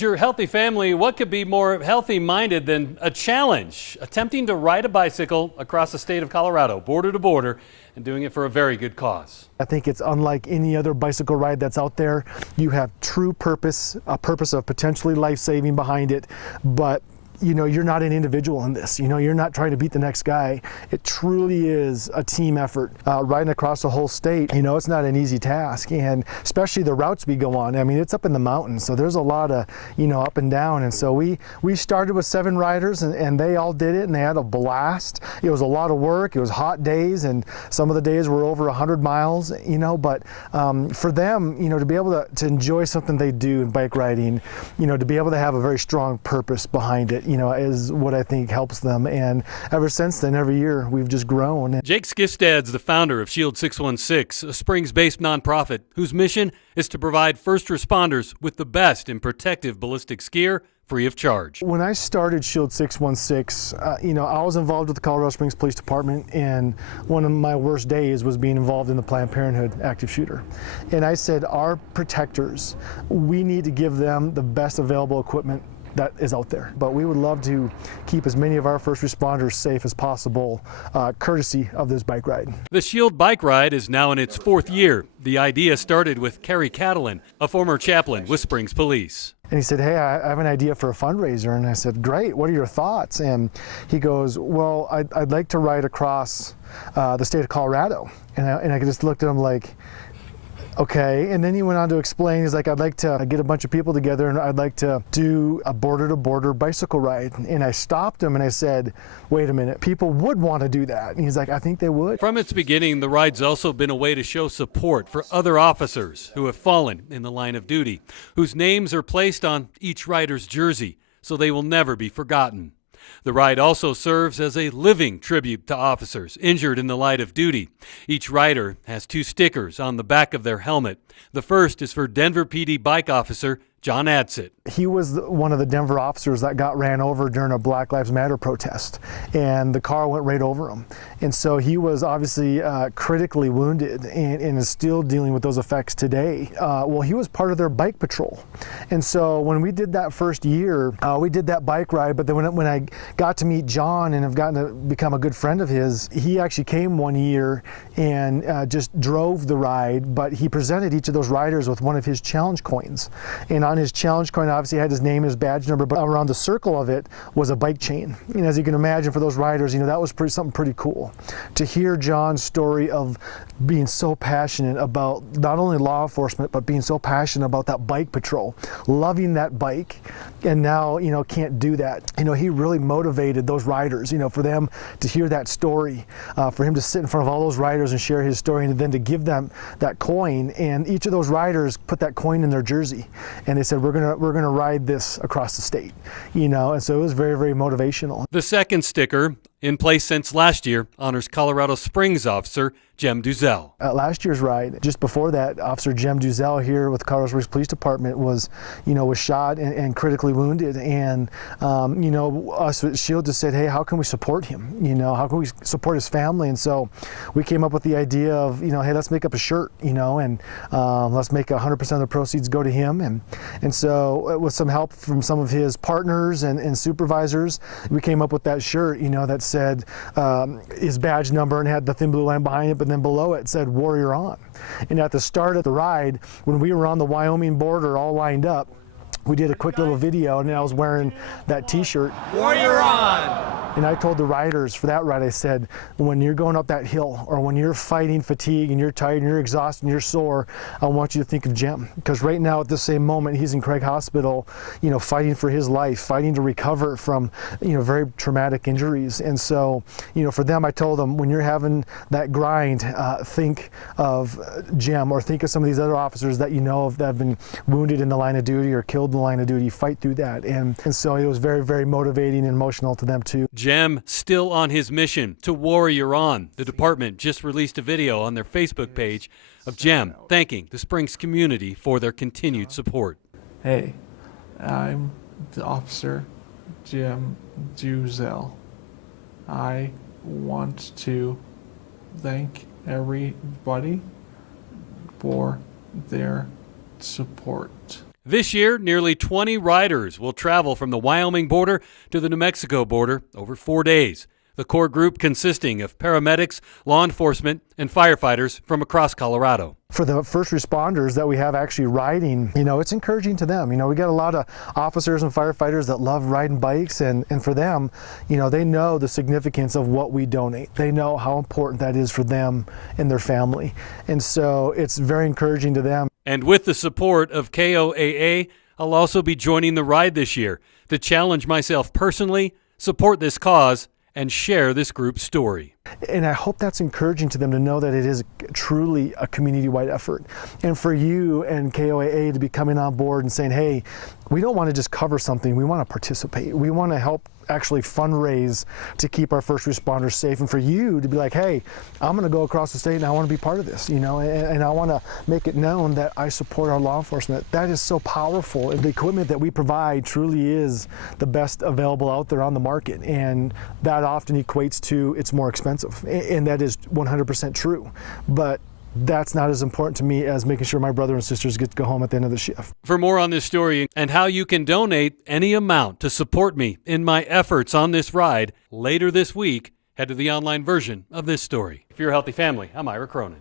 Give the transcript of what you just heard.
Your healthy family, what could be more healthy-minded than a challenge? Attempting to ride a bicycle across the state of Colorado, border to border, and doing it for a very good cause. I think it's unlike any other bicycle ride that's out there. You have true purpose, a purpose of potentially life-saving behind it, but you know, you're not an individual in this. You know, you're not trying to beat the next guy. It truly is a team effort. Riding across the whole state, you know, it's not an easy task, and especially the routes we go on. I mean, it's up in the mountains, so there's a lot of, you know, up and down. And so we started with 7 riders, and they all did it, and they had a blast. It was a lot of work. It was hot days, and some of the days were over 100 miles, you know, but for them, you know, to be able to enjoy something they do in bike riding, you know, to be able to have a very strong purpose behind it, you know, is what I think helps them. And ever since then, every year we've just grown. Jake Skifstad's the founder of Shield 616, a Springs-based nonprofit whose mission is to provide first responders with the best in protective ballistics gear free of charge. When I started Shield 616, you know, I was involved with the Colorado Springs Police Department, and one of my worst days was being involved in the Planned Parenthood active shooter. And I said, our protectors, we need to give them the best available equipment that is out there. But we would love to keep as many of our first responders safe as possible, courtesy of this bike ride. The Shield bike ride is now in its 4th year. The idea started with Kerry Catalan, a former chaplain with Springs Police. And he said, hey, I have an idea for a fundraiser. And I said, great, what are your thoughts? And he goes, well, I'd like to ride across the state of Colorado. And I just looked at him like, okay. And then he went on to explain, he's like, I'd like to get a bunch of people together and I'd like to do a border-to-border bicycle ride. And I stopped him and I said, wait a minute, people would want to do that. And he's like, I think they would. From its beginning, the ride's also been a way to show support for other officers who have fallen in the line of duty, whose names are placed on each rider's jersey, so they will never be forgotten. The ride also serves as a living tribute to officers injured in the line of duty. Each rider has 2 stickers on the back of their helmet. The first is for Denver PD bike officer John Adsit. He was one of the Denver officers that got ran over during a Black Lives Matter protest, and the car went right over him. And so he was obviously critically wounded and is still dealing with those effects today. Well, he was part of their bike patrol. And so when we did that first year, we did that bike ride, but then when I got to meet John and have gotten to become a good friend of his, he actually came one year and just drove the ride, but he presented each of those riders with one of his challenge coins. And on his challenge coin, obviously had his name and his badge number, but around the circle of it was a bike chain. And as you can imagine, for those riders, you know, that was something pretty cool. To hear John's story of being so passionate about not only law enforcement, but being so passionate about that bike patrol, loving that bike, and now, you know, can't do that. You know, he really motivated those riders, you know, for them to hear that story, for him to sit in front of all those riders and share his story, and then to give them that coin. And each of those riders put that coin in their jersey, and they said, we're gonna ride this across the state, you know. And so it was very, very motivational. The second sticker, in place since last year, honors Colorado Springs officer Jem Duzel. At last year's ride, just before that, Officer Jem Duzel here with Colorado Springs Police Department was shot and critically wounded. And, you know, us at Shield just said, hey, how can we support him? You know, how can we support his family? And so we came up with the idea of, you know, hey, let's make up a shirt, you know, and let's make 100% of the proceeds go to him. And so with some help from some of his partners and supervisors, we came up with that shirt, you know, that said his badge number and had the thin blue line behind it, but then below it said Warrior On. And at the start of the ride, when we were on the Wyoming border all lined up, we did a quick little video, and I was wearing that t-shirt. Warrior On! And I told the riders for that ride, I said, when you're going up that hill, or when you're fighting fatigue and you're tired and you're exhausted and you're sore, I want you to think of Jem. Because right now at the same moment, he's in Craig Hospital, you know, fighting for his life, fighting to recover from, you know, very traumatic injuries. And so, you know, for them, I told them, when you're having that grind, think of Jem, or think of some of these other officers that you know of that have been wounded in the line of duty or killed in the line of duty, fight through that. And so it was very, very motivating and emotional to them too. Jem still on his mission to Warrior On. The department just released a video on their Facebook page of Jem thanking the Springs community for their continued support. Hey, I'm the officer Jem Duzel. I want to thank everybody for their support. This year, nearly 20 riders will travel from the Wyoming border to the New Mexico border over 4 days. The core group consisting of paramedics, law enforcement, and firefighters from across Colorado. For the first responders that we have actually riding, it's encouraging to them. We got a lot of officers and firefighters that love riding bikes, and for them, they know the significance of what we donate. They know how important that is for them and their family. And so it's very encouraging to them. And with the support of KOAA, I'll also be joining the ride this year to challenge myself personally, support this cause, and share this group's story. And I hope that's encouraging to them to know that it is truly a community-wide effort. And for you and KOAA to be coming on board and saying, hey, we don't want to just cover something, we want to participate. We want to help actually fundraise to keep our first responders safe. And for you to be like, hey, I'm going to go across the state and I want to be part of this, and I want to make it known that I support our law enforcement. That is so powerful. And the equipment that we provide truly is the best available out there on the market. And that often equates to it's more expensive. And that is 100% true. But that's not as important to me as making sure my brother and sisters get to go home at the end of the shift. For more on this story and how you can donate any amount to support me in my efforts on this ride later this week, head to the online version of this story. If you're a healthy family, I'm Ira Cronin.